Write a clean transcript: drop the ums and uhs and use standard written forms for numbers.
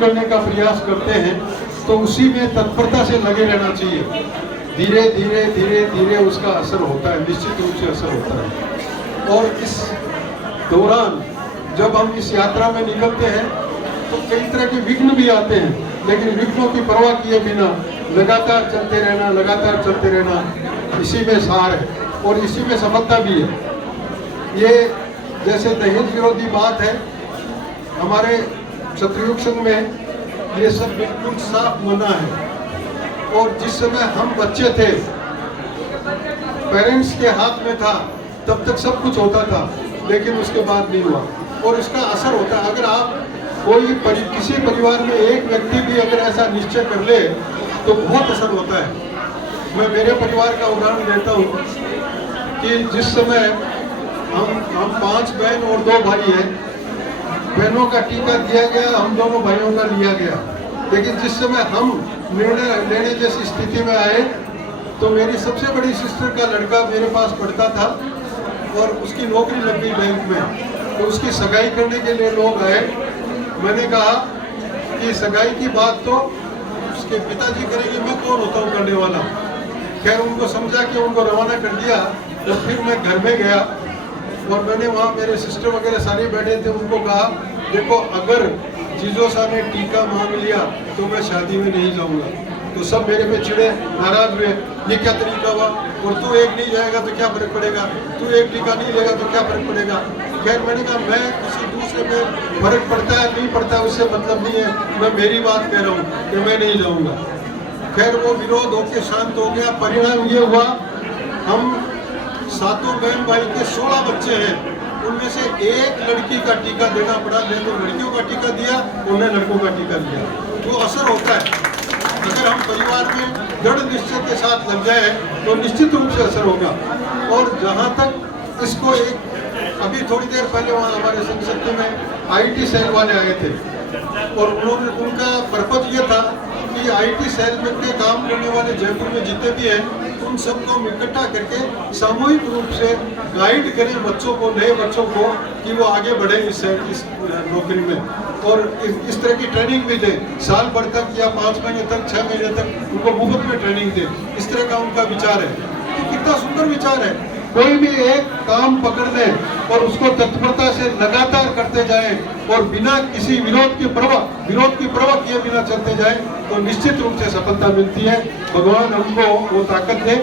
करने का प्रयास करते हैं तो उसी में तत्परता से लगे रहना चाहिए। धीरे धीरे धीरे धीरे उसका असर होता है, निश्चित रूप से असर होता है। और इस दौरान जब हम इस यात्रा में निकलते हैं तो कई तरह के विघ्न भी आते हैं, लेकिन विघ्नों की परवाह किए बिना लगातार चलते रहना, लगातार चलते रहना, इसी में सार है और इसी में सफलता भी है। ये जैसे दहेज विरोधी बात है, हमारे क्षत्रिय संघ में ये सब बिल्कुल साफ मना है। और जिस समय हम बच्चे थे, पेरेंट्स के हाथ में था, तब तक सब कुछ होता था, लेकिन उसके बाद नहीं हुआ और इसका असर होता है। अगर आप किसी परिवार में एक व्यक्ति भी अगर ऐसा निश्चय कर ले तो बहुत असर होता है। मैं मेरे परिवार का उदाहरण देता हूँ कि जिस समय हम 5 बहन और 2 भाई हैं, बहनों का टीका दिया गया, हम दोनों भाइयों का लिया गया। लेकिन जिस समय हम निर्णय लेने जैसी स्थिति में आए तो मेरी सबसे बड़ी सिस्टर का लड़का मेरे पास पढ़ता था और उसकी नौकरी लग गई बैंक में, तो उसकी सगाई करने के लिए लोग आए। मैंने कहा कि सगाई की बात तो उसके पिताजी करेंगे, मैं कौन होता हूँ करने वाला। खैर उनको समझा कि उनको रवाना कर दिया। तो फिर मैं घर में गया और मैंने वहाँ मेरे सिस्टर वगैरह सारे बैठे थे, उनको कहा देखो अगर जीजोसा ने टीका मांग लिया तो मैं शादी में नहीं जाऊँगा। तो सब मेरे पे चिड़े, नाराज हुए, ये क्या तरीका हुआ, और तू एक नहीं जाएगा तो क्या फर्क पड़ेगा, तू एक टीका नहीं लेगा तो क्या फर्क पड़ेगा। खैर मैंने कहा मैं किसी दूसरे पे फर्क पड़ता है नहीं पड़ता है उससे मतलब नहीं है, मैं मेरी बात कह रहा हूँ कि मैं नहीं जाऊँगा। खैर वो विरोध होकर शांत हो गया। परिणाम ये हुआ, हम 7 बहन भाई के 16 बच्चे हैं, उनमें से एक लड़की का टीका देना पड़ा। मैं तो लड़कियों का टीका दिया, उन्हें लड़कों का टीका दिया। तो असर होता है। अगर हम परिवार में दृढ़ निश्चय के साथ लग जाए तो निश्चित रूप से असर होगा। और जहाँ तक इसको अभी थोड़ी देर पहले वहाँ हमारे संसद में आईटी सेल वाले आए थे और उनका पर्पज ये था कि आईटी सेल में के काम करने वाले जयपुर में जितने भी हैं उन सबको इकट्ठा करके सामूहिक रूप से गाइड करें बच्चों को, नए बच्चों को, कि वो आगे बढ़े इस नौकरी में। और इस तरह की ट्रेनिंग भी दें, साल भर तक या 5 महीने तक, 6 महीने तक उनको मुफ्त में ट्रेनिंग दें। इस तरह का उनका विचार है। तो कितना सुंदर विचार है। कोई भी एक काम पकड़ ले और उसको तत्परता से लगातार करते जाए और बिना किसी विरोध की परवाह किए बिना चलते जाए तो निश्चित रूप से सफलता मिलती है। भगवान हमको वो ताकत दे।